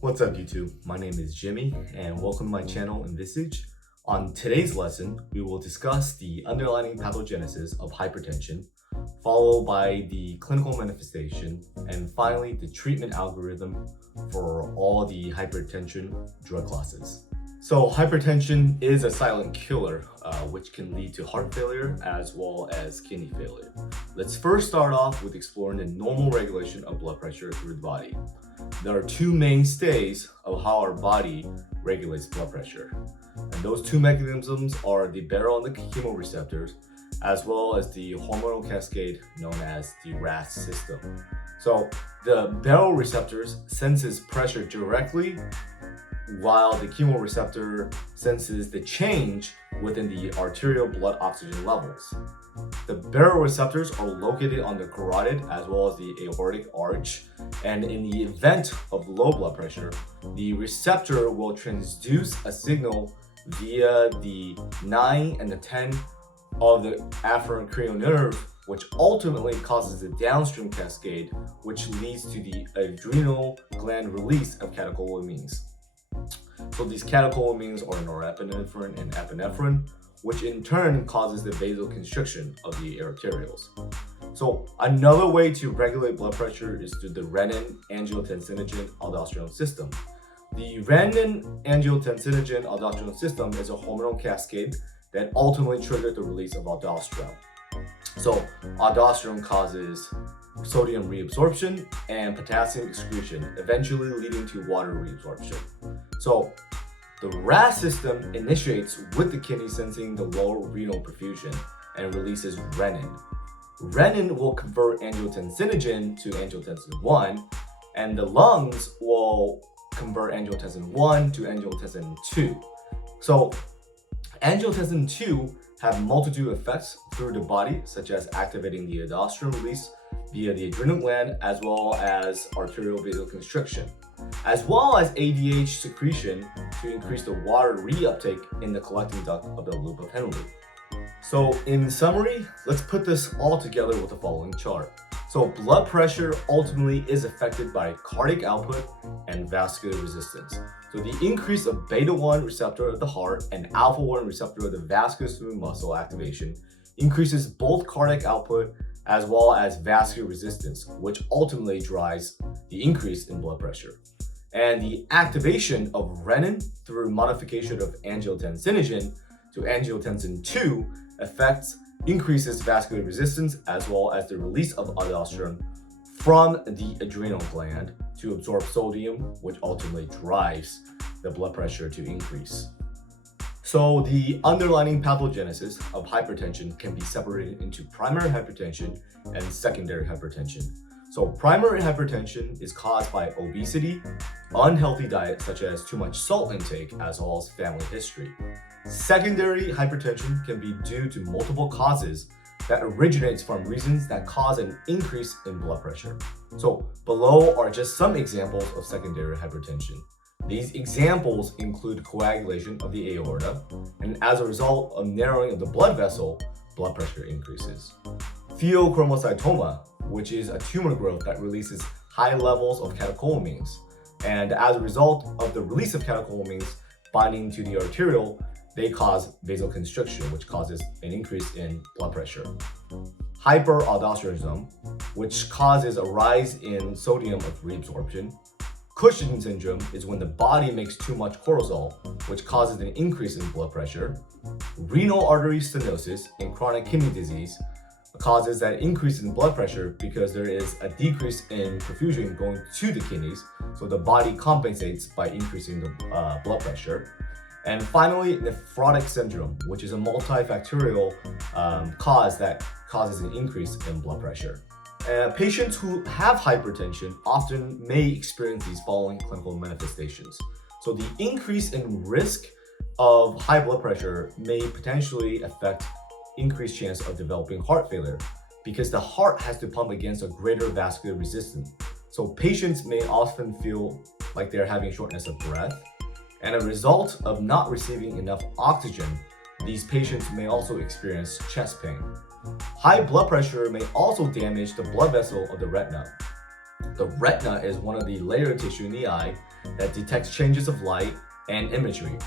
What's up YouTube? My name is Jimmy and welcome to my channel Envisage. On today's lesson, we will discuss the underlying pathogenesis of hypertension, followed by the clinical manifestation, and finally the treatment algorithm for all the hypertension drug classes. So hypertension is a silent killer, which can lead to heart failure as well as kidney failure. Let's first start off with exploring the normal regulation of blood pressure through the body. There are two mainstays of how our body regulates blood pressure. And those two mechanisms are the barrel and the chemoreceptors, as well as the hormonal cascade known as the RAS system. So the barrel receptors senses pressure directly, while the chemoreceptor senses the change within the arterial blood oxygen levels. The baroreceptors are located on the carotid as well as the aortic arch, and in the event of low blood pressure, the receptor will transduce a signal via the 9 and the 10 of the afferent cranial nerve, which ultimately causes a downstream cascade, which leads to the adrenal gland release of catecholamines. So these catecholamines are norepinephrine and epinephrine, which in turn causes the vasoconstriction of the arterioles. So another way to regulate blood pressure is through the renin-angiotensinogen-aldosterone system. The renin-angiotensinogen-aldosterone system is a hormonal cascade that ultimately triggers the release of aldosterone. So aldosterone causes sodium reabsorption and potassium excretion, eventually leading to water reabsorption. So the RAS system initiates with the kidney sensing the lower renal perfusion and releases renin. Renin will convert angiotensinogen to angiotensin 1, and the lungs will convert angiotensin 1 to angiotensin 2. So angiotensin 2 have multitude of effects through the body, such as activating the aldosterone release via the adrenal gland, as well as arterial vasoconstriction, as well as ADH secretion to increase the water reuptake in the collecting duct of the loop of Henle. So in summary, let's put this all together with the following chart. So blood pressure ultimately is affected by cardiac output and vascular resistance. So the increase of beta-1 receptor of the heart and alpha-1 receptor of the vascular smooth muscle activation increases both cardiac output as well as vascular resistance, which ultimately drives the increase in blood pressure. And the activation of renin through modification of angiotensinogen to angiotensin 2 increases vascular resistance as well as the release of aldosterone from the adrenal gland to absorb sodium, which ultimately drives the blood pressure to increase. So the underlying pathogenesis of hypertension can be separated into primary hypertension and secondary hypertension. So primary hypertension is caused by obesity, unhealthy diet such as too much salt intake, as well as family history. Secondary hypertension can be due to multiple causes that originates from reasons that cause an increase in blood pressure. So below are just some examples of secondary hypertension. These examples include coagulation of the aorta, and as a result of narrowing of the blood vessel, blood pressure increases. Pheochromocytoma, which is a tumor growth that releases high levels of catecholamines, and as a result of the release of catecholamines binding to the arteriole, they cause vasoconstriction, which causes an increase in blood pressure. Hyperaldosteronism, which causes a rise in sodium of reabsorption. Cushing's syndrome is when the body makes too much cortisol, which causes an increase in blood pressure. Renal artery stenosis and chronic kidney disease causes that increase in blood pressure because there is a decrease in perfusion going to the kidneys, so the body compensates by increasing the blood pressure. And finally, nephrotic syndrome, which is a multifactorial cause that causes an increase in blood pressure. Patients who have hypertension often may experience these following clinical manifestations. So the increase in risk of high blood pressure may potentially affect increased chance of developing heart failure because the heart has to pump against a greater vascular resistance. So patients may often feel like they're having shortness of breath. And a result of not receiving enough oxygen, these patients may also experience chest pain. High blood pressure may also damage the blood vessel of the retina. The retina is one of the layered tissue in the eye that detects changes of light and imagery,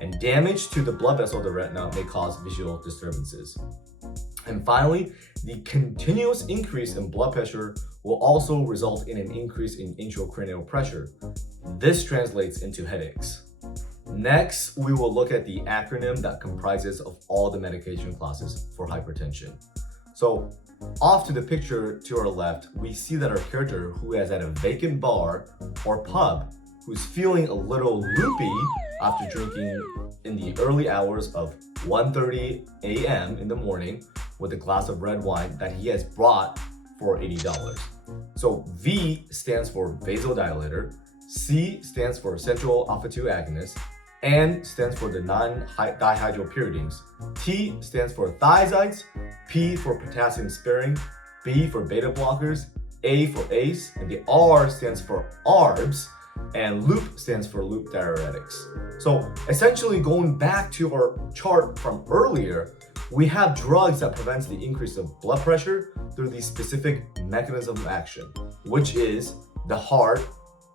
and damage to the blood vessel of the retina may cause visual disturbances. And finally, the continuous increase in blood pressure will also result in an increase in intracranial pressure. This translates into headaches. Next, we will look at the acronym that comprises of all the medication classes for hypertension. So, off to the picture to our left, we see that our character who is at a vacant bar or pub, who's feeling a little loopy after drinking in the early hours of 1:30 a.m. in the morning with a glass of red wine that he has brought for $80. So V stands for vasodilator, C stands for central alpha-2 agonist, N stands for the non-dihydropyridines, T stands for thiazides, P for potassium sparing, B for beta blockers, A for ACE, and the R stands for ARBs, and loop stands for loop diuretics. So essentially, going back to our chart from earlier, we have drugs that prevents the increase of blood pressure through the specific mechanism of action, which is the heart,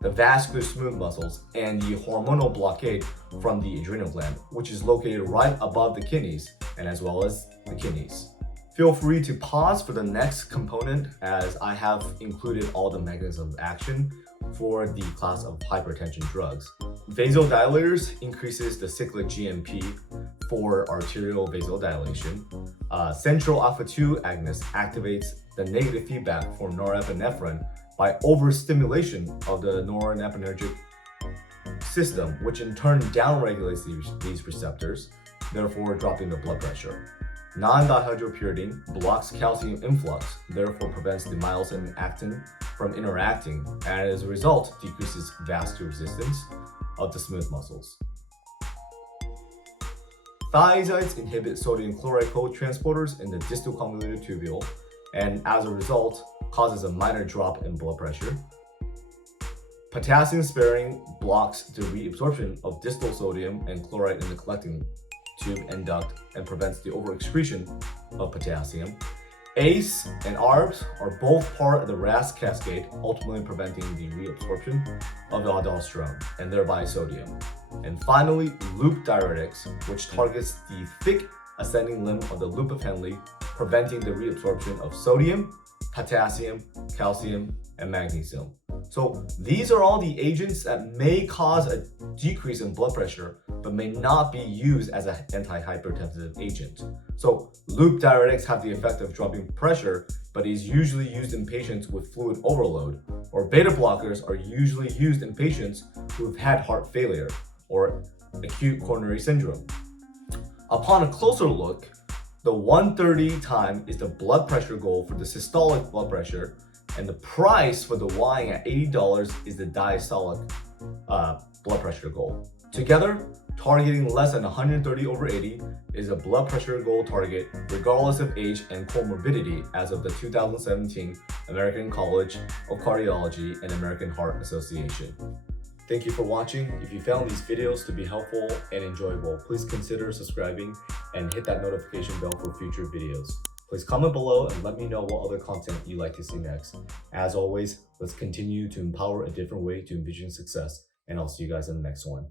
the vascular smooth muscles, and the hormonal blockade from the adrenal gland, which is located right above the kidneys and as well as the kidneys. Feel free to pause for the next component as I have included all the mechanisms of action for the class of hypertension drugs. Vasodilators increases the cyclic GMP for arterial vasodilation. Central alpha-2 agonist activates the negative feedback for norepinephrine by overstimulation of the noradrenergic system, which in turn downregulates these receptors, therefore dropping the blood pressure. Non-dihydropyridine blocks calcium influx, therefore prevents the myosin and actin from interacting, and as a result decreases vascular resistance of the smooth muscles. Thiazides inhibit sodium chloride co-transporters in the distal convoluted tubule, and as a result causes a minor drop in blood pressure. Potassium sparing blocks the reabsorption of distal sodium and chloride in the collecting tube and duct and prevents the overexcretion of potassium. ACE and ARBs are both part of the RAS cascade, ultimately preventing the reabsorption of the aldosterone and thereby sodium. And finally, loop diuretics, which targets the thick ascending limb of the loop of Henle, preventing the reabsorption of sodium, potassium, calcium, and magnesium. So these are all the agents that may cause a decrease in blood pressure, but may not be used as an antihypertensive agent. So loop diuretics have the effect of dropping pressure, but is usually used in patients with fluid overload, or beta blockers are usually used in patients who have had heart failure or acute coronary syndrome. Upon a closer look, the 130 time is the blood pressure goal for the systolic blood pressure, and the price for the wine at $80 is the diastolic blood pressure goal. Together, targeting less than 130/80 is a blood pressure goal target regardless of age and comorbidity as of the 2017 American College of Cardiology and American Heart Association. Thank you for watching. If you found these videos to be helpful and enjoyable, please consider subscribing and hit that notification bell for future videos. Please comment below and let me know what other content you'd like to see next. As always, let's continue to empower a different way to envision success, and I'll see you guys in the next one.